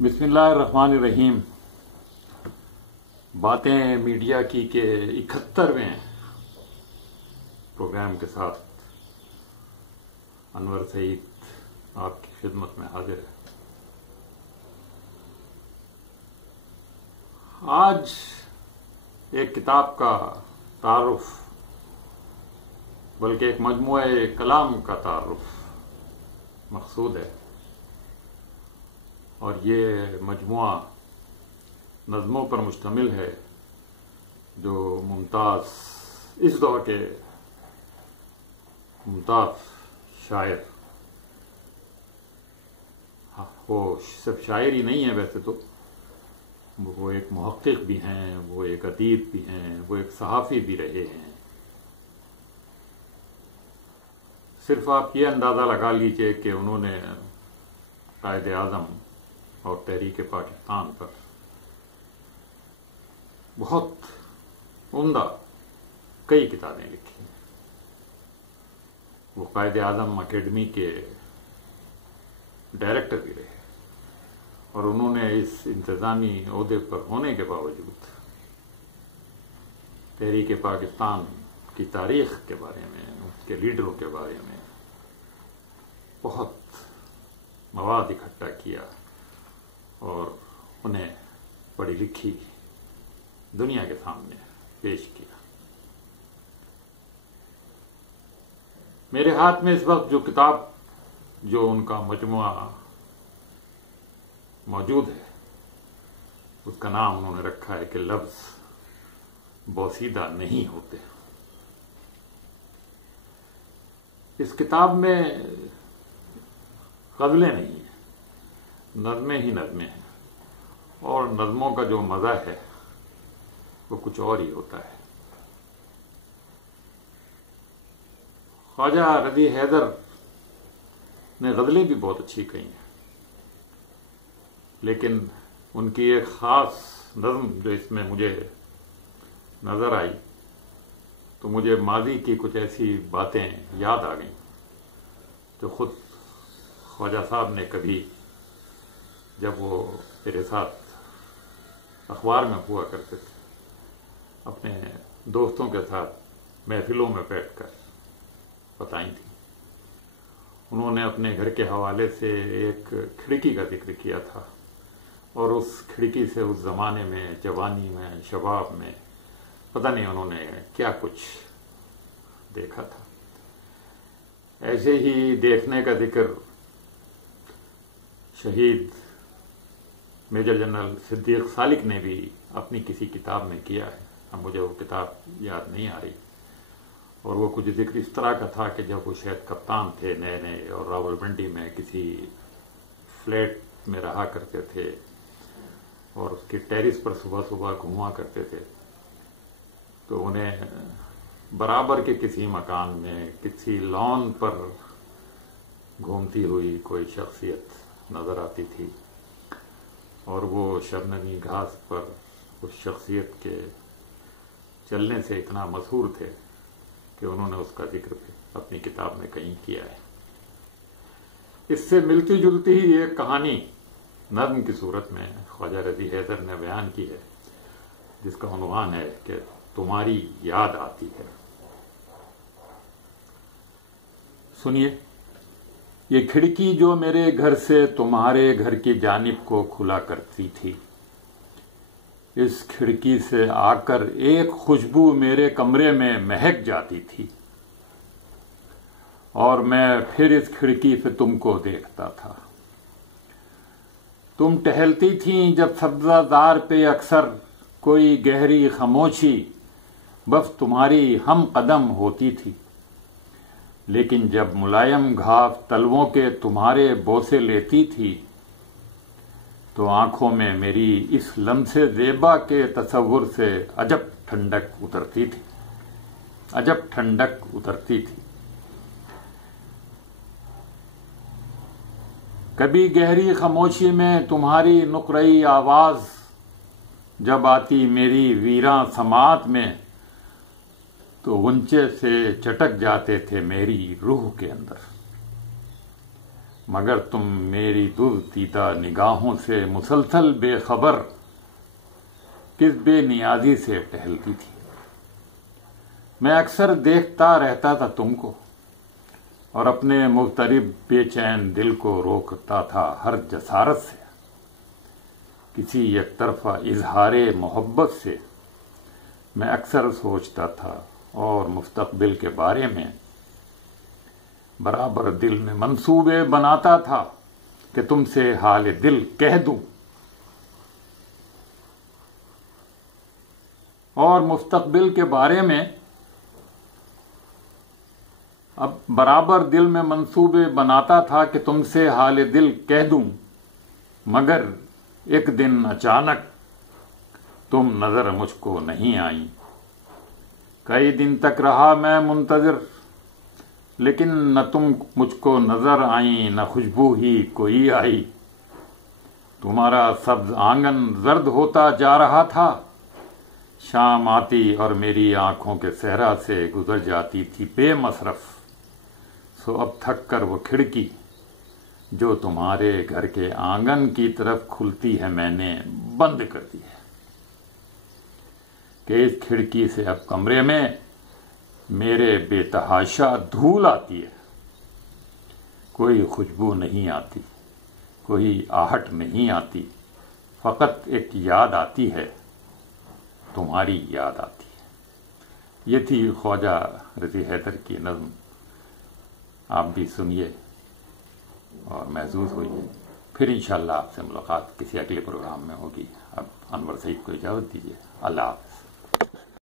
بسم اللہ الرحمن الرحیم۔ باتیں میڈیا کی کے 71ویں پروگرام کے ساتھ انور سعید آپ کی خدمت میں حاضر ہے۔ آج ایک کتاب کا تعارف بلکہ ایک مجموعہ کلام کا تعارف مقصود ہے، اور یہ مجموعہ نظموں پر مشتمل ہے جو اس دور کے ممتاز شاعر، وہ صرف شاعر ہی نہیں ہے، ویسے تو وہ ایک محقق بھی ہیں، وہ ایک ادیب بھی ہیں، وہ ایک صحافی بھی رہے ہیں۔ صرف آپ یہ اندازہ لگا لیجئے کہ انہوں نے قائد اعظم اور تحریک پاکستان پر بہت عمدہ کئی کتابیں لکھی ہیں۔ وہ قائد اعظم اکیڈمی کے ڈائریکٹر بھی رہے، اور انہوں نے اس انتظامی عہدے پر ہونے کے باوجود تحریک پاکستان کی تاریخ کے بارے میں، اس کے لیڈروں کے بارے میں بہت مواد اکٹھا کیا اور انہیں پڑھی لکھی دنیا کے سامنے پیش کیا۔ میرے ہاتھ میں اس وقت جو کتاب، جو ان کا مجموعہ موجود ہے، اس کا نام انہوں نے رکھا ہے کہ لفظ بوسیدہ نہیں ہوتے۔ اس کتاب میں غزلیں نہیں ہیں، نظمیں ہی نظمیں ہیں، اور نظموں کا جو مزہ ہے وہ کچھ اور ہی ہوتا ہے۔ خواجہ رضی حیدر نے غزلیں بھی بہت اچھی کہی ہیں، لیکن ان کی ایک خاص نظم جو اس میں مجھے نظر آئی تو مجھے ماضی کی کچھ ایسی باتیں یاد آ گئیں جو خود خواجہ صاحب نے کبھی، جب وہ میرے ساتھ اخبار میں ہوا کرتے تھے، اپنے دوستوں کے ساتھ محفلوں میں بیٹھ کر بتائی تھیں۔ انہوں نے اپنے گھر کے حوالے سے ایک کھڑکی کا ذکر کیا تھا، اور اس کھڑکی سے اس زمانے میں، جوانی میں، شباب میں، پتہ نہیں انہوں نے کیا کچھ دیکھا تھا۔ ایسے ہی دیکھنے کا ذکر شہید میجر جنرل صدیق سالک نے بھی اپنی کسی کتاب میں کیا ہے، اب مجھے وہ کتاب یاد نہیں آ رہی، اور وہ کچھ ذکر اس طرح کا تھا کہ جب وہ شاید کپتان تھے نئے نئے، اور راولپنڈی میں کسی فلیٹ میں رہا کرتے تھے، اور اس کی ٹیرس پر صبح صبح گھوما کرتے تھے، تو انہیں برابر کے کسی مکان میں، کسی لان پر گھومتی ہوئی کوئی شخصیت نظر آتی تھی، اور وہ شبنمی گھاس پر اس شخصیت کے چلنے سے اتنا مسحور تھے کہ انہوں نے اس کا ذکر اپنی کتاب میں کہیں کیا ہے۔ اس سے ملتی جلتی ہی ایک کہانی نظم کی صورت میں خواجہ رضی حیدر نے بیان کی ہے، جس کا عنوان ہے کہ تمہاری یاد آتی ہے۔ سنیے۔ یہ کھڑکی جو میرے گھر سے تمہارے گھر کی جانب کو کھلا کرتی تھی، اس کھڑکی سے آ کر ایک خوشبو میرے کمرے میں مہک جاتی تھی، اور میں پھر اس کھڑکی سے تم کو دیکھتا تھا۔ تم ٹہلتی تھیں جب سبزہ زار پہ اکثر کوئی گہری خاموشی بس تمہاری ہم قدم ہوتی تھی، لیکن جب ملائم گھاس تلووں کے تمہارے بوسے لیتی تھی تو آنکھوں میں میری اس لمس زیبا کے تصور سے عجب ٹھنڈک اترتی تھی۔ کبھی گہری خاموشی میں تمہاری نقرئی آواز جب آتی میری ویراں سماعت میں، تو غنچے سے چٹک جاتے تھے میری روح کے اندر۔ مگر تم میری دزدیدہ نگاہوں سے مسلسل بے خبر کس بے نیازی سے ٹہلتی تھی۔ میں اکثر دیکھتا رہتا تھا تم کو، اور اپنے مضطرب بے چین دل کو روکتا تھا ہر جسارت سے۔ کسی یک طرفہ اظہار محبت سے میں اکثر سوچتا تھا اور مستقبل کے بارے میں برابر دل میں منصوبے بناتا تھا کہ تم سے حال دل کہہ دوں، اور مستقبل کے بارے میں اب برابر دل میں منصوبے بناتا تھا کہ تم سے حال دل کہہ دوں، مگر ایک دن اچانک تم نظر مجھ کو نہیں آئیں۔ کئی دن تک رہا میں منتظر، لیکن نہ تم مجھ کو نظر آئیں، نہ خوشبو ہی کوئی آئی۔ تمہارا سبز آنگن زرد ہوتا جا رہا تھا، شام آتی اور میری آنکھوں کے صحرا سے گزر جاتی تھی بے مصرف۔ سو اب تھک کر وہ کھڑکی جو تمہارے گھر کے آنگن کی طرف کھلتی ہے میں نے بند کر دی ہے، کہ اس کھڑکی سے اب کمرے میں میرے بے تحاشا دھول آتی ہے۔ کوئی خوشبو نہیں آتی، کوئی آہٹ نہیں آتی، فقط ایک یاد آتی ہے، تمہاری یاد آتی ہے۔ یہ تھی خواجہ رضی حیدر کی نظم، آپ بھی سنیے اور محظوظ ہوئیے۔ پھر انشاءاللہ آپ سے ملاقات کسی اگلے پروگرام میں ہوگی۔ اب انور سعید کو اجازت دیجیے، اللہ حافظ۔